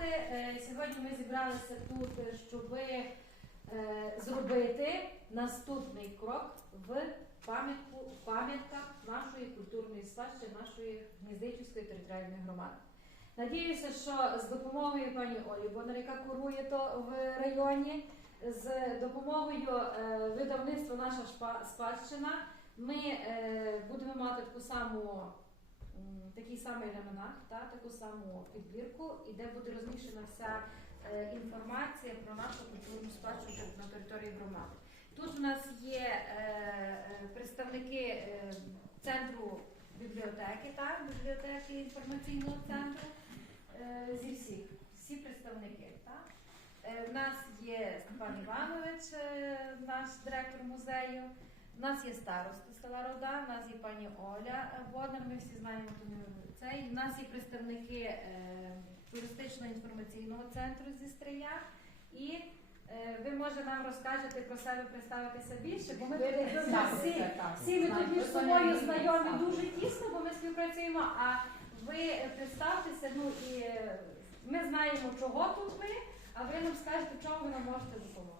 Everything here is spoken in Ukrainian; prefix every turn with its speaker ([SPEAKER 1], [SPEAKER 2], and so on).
[SPEAKER 1] громади. Е, Сьогодні ми зібралися тут, е, щоб зробити наступний крок в пам'ятку пам'ятках нашої культурної спадщини, нашої Гніздичівської територіальної громади. Надіюся, що з допомогою пані Олі Бондар, яка курує то в районі, з допомогою е, видавництва наша спадщина, ми е, будемо мати таку саму такий самий альманах, та, таку саму підбірку, і де буде розміщена вся е, інформація про нашу культурну спадщину на території громади. Тут у нас є е, е, представники центру бібліотеки, так, бібліотеки інформаційного центру зі всіх, всі представники. Так. У нас є Степан Іванович, наш директор музею. У нас є староста села Рода, у нас є пані Оля Боднар, ми всі знаємо цей. У нас є представники е, туристично-інформаційного центру зі Стрия. І е, ви може нам розкажете про себе представитися більше, бо ми тут всі, всі ми тут між собою знайомі дуже тісно, бо ми співпрацюємо. А ви представтеся, ну і е, ми знаємо, чого тут ви, а ви нам скажете, в чому ви нам можете допомогти.